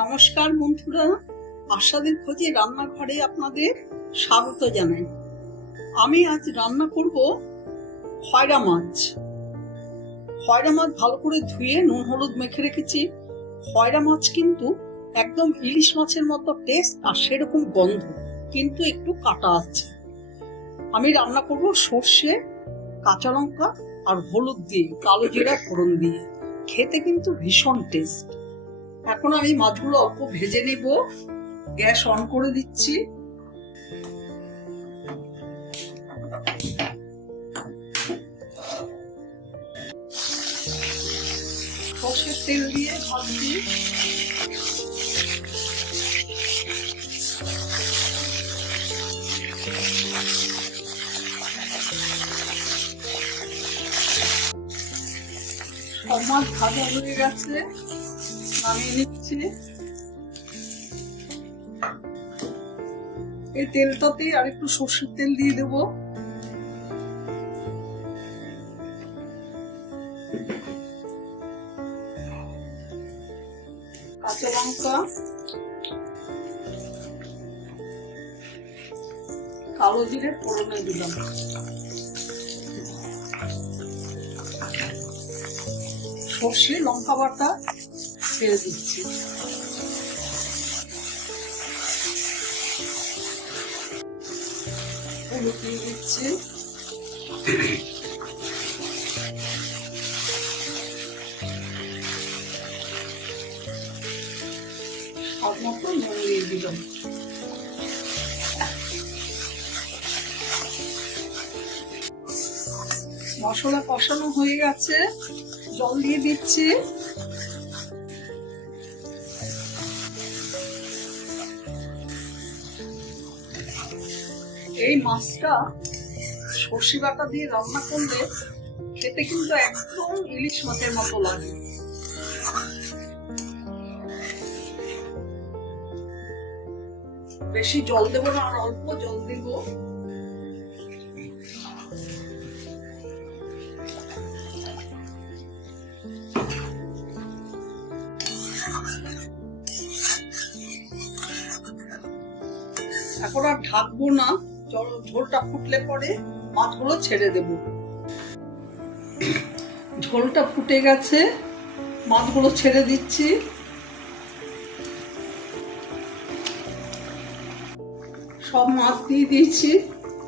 নমস্কার বন্ধুরা আশাদের খোঁজে রান্নাঘরে আপনাদের স্বাগত জানাই। আমি আজ রান্না করব খয়রা মাছ। খয়রা মাছ ভালো করে ধুয়ে নুন হলুদ মেখে রেখেছি। খয়রা মাছ কিন্তু একদম ইলিশ মাছের মতো টেস্ট আর সেরকম গন্ধ, কিন্তু একটু কাটা আছে। আমি রান্না করব সর্ষে, কাঁচা লঙ্কা আর হলুদ দিয়ে, কালো জিরা ফোড়ন দিয়ে। খেতে কিন্তু ভীষণ টেস্ট এখন আমি মাছগুলো অল্প ভেজে নেব। গ্যাস অন করে দিচ্ছি। সর্ষের তেল দিয়ে ভাজছি। সব মাছ ভাজা হয়ে গেছে। নামিয়ে নিচ্ছি। এই তেলটাতে আর একটু সর্ষের তেল দিয়ে দেব। কাঁচা লঙ্কা। কালো জিরে ফোড়নে দিলাম। সর্ষে লঙ্কা বাটা ছেড়ে দিচ্ছি দিয়ে দিচ্ছি সব মতো দিয়ে দিলাম মশলা কষানো হয়ে গেছে। জল দিয়ে দিচ্ছি। এই মাছটা সর্ষে বাটা দিয়ে রান্না করলে খেতে কিন্তু একদম ইলিশ মাছের মতো লাগে। বেশি জল দেবো না, আর অল্প জল দিব। এখন আর ঢাকবো না। ঝোলটা ফুটলে পরে মাছগুলো ছেড়ে দেব। ঝোলটা ফুটে গেছে মাছগুলো ছেড়ে দিচ্ছি। সব মাছ দিয়ে দিয়েছি,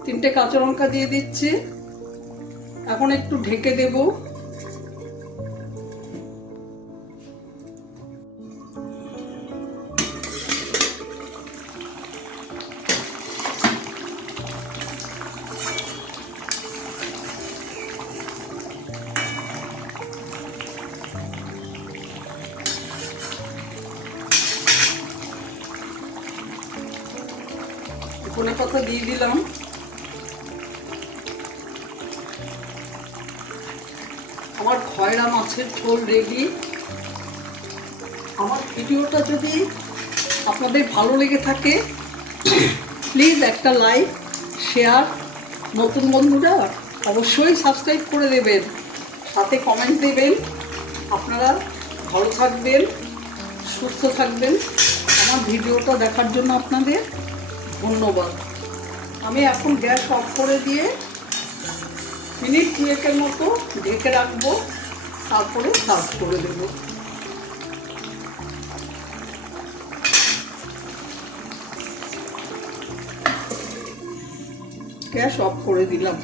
তিনটে কাঁচা লঙ্কা দিয়ে দিচ্ছি। এখন একটু ঢেকে দেবো। ধনে পাতা দিয়ে দিলাম। আমার খয়রা মাছের ঝোল রেডি আমার ভিডিওটা যদি আপনাদের ভালো লেগে থাকে প্লিজ একটা লাইক শেয়ার নতুন বন্ধুরা, অবশ্যই সাবস্ক্রাইব করে দেবেন। সাথে কমেন্ট দেবেন। আপনারা ভালো থাকবেন, সুস্থ থাকবেন। আমার ভিডিওটা দেখার জন্য আপনাদের ধন্যবাদ আমি এখন গ্যাস অফ করে দিয়ে মিনিট দুয়েকের মতো ঢেকে রাখব, তারপরে সার্ভ করে দেবো। গ্যাস অফ করে দিলাম।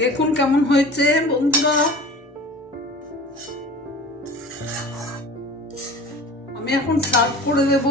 দেখুন কেমন হয়েছে বন্ধুরা। আমি এখন সার্ভ করে দেব।